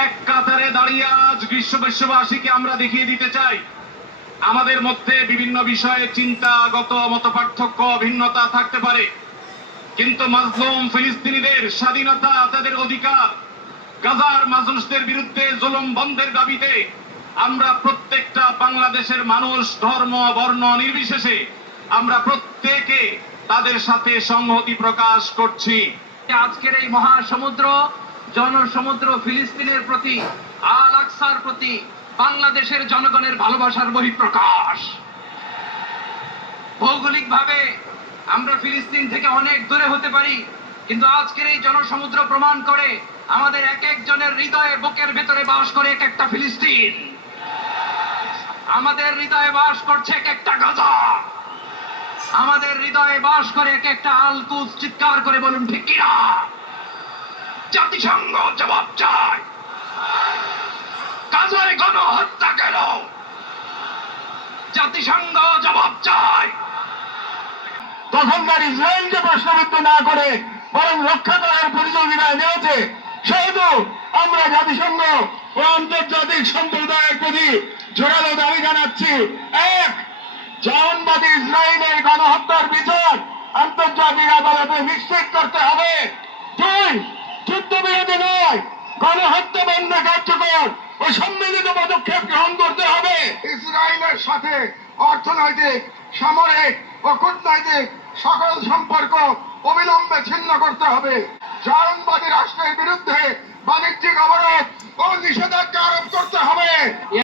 এক কাতারে দাঁড়িয়ে আজ বিশ্ববাসীকে আমরা দেখিয়ে দিতে চাই আমাদের মধ্যে বিভিন্ন বিষয়ে চিন্তাগত মতপার্থক্য ভিন্নতা থাকতে পারে, কিন্তু মাজলুম ফিলিস্তিনিদের স্বাধীনতা, তাদের অধিকার, গাজার মানুষদের বিরুদ্ধে জুলুম বন্ধের দাবিতে আমরা প্রত্যেকটা বাংলাদেশের মানুষ ধর্ম বর্ণ নির্বিশেষে আমরা প্রত্যেকে তাদের সাথে সংহতি প্রকাশ করছি। আজকের এই মহাসমুদ্র জনসমুদ্র ফিলিস্তিনের প্রতি, আল আকসার প্রতি বাংলাদেশের জনগণের ভালোবাসার বহিঃপ্রকাশ। ভৌগোলিকভাবে আমরা ফিলিস্তিন থেকে অনেক দূরে হতে পারি, কিন্তু আজকের এই জনসমুদ্র প্রমাণ করে আমাদের এক একজনের হৃদয়ে বুকের ভেতরে বাস করে এক একটা ফিলিস্তিন। আমাদের হৃদয়ে বাস করছে এক একটা গাজা, আমাদের হৃদয়ে বাস করে এক একটা আল কুদস। চিৎকার করে বলুন ঠিক কিনা? জাতিসংঘ জবাব চায়। গাজায় গণহত্যা কেন? জাতিসংঘ জবাব চায়। তখনকার ইসরায়েলকে প্রশ্নবিদ্ধ না করে বরং রক্ষা করার প্রতিযোগিতায় নেমেছে, সেহেতু আমরা জাতিসংঘ ও আন্তর্জাতিক সম্প্রদায়ের প্রতি জোরালো দাবি জানাচ্ছি। এক, জায়নবাদী ইসরায়েলের গণহত্যার বিচার আন্তর্জাতিক আদালতে নিশ্চিত করতে হবে। দুই, যুদ্ধবিরতি নয়, গণহত্যা বন্ধ কার্যকর ও সম্মিলিত পদক্ষেপ গ্রহণ করতে হবে। ইসরায়েলের সাথে অর্থনৈতিক, সামরিক ও কূটনৈতিক সকল সম্পর্ক অবিলম্বে ছিন্ন করতে হবে। জায়নবাদী রাষ্ট্রের বিরুদ্ধে বাণিজ্যিক অবরোধ ও নিষেধাজ্ঞা আরোপ করতে হবে।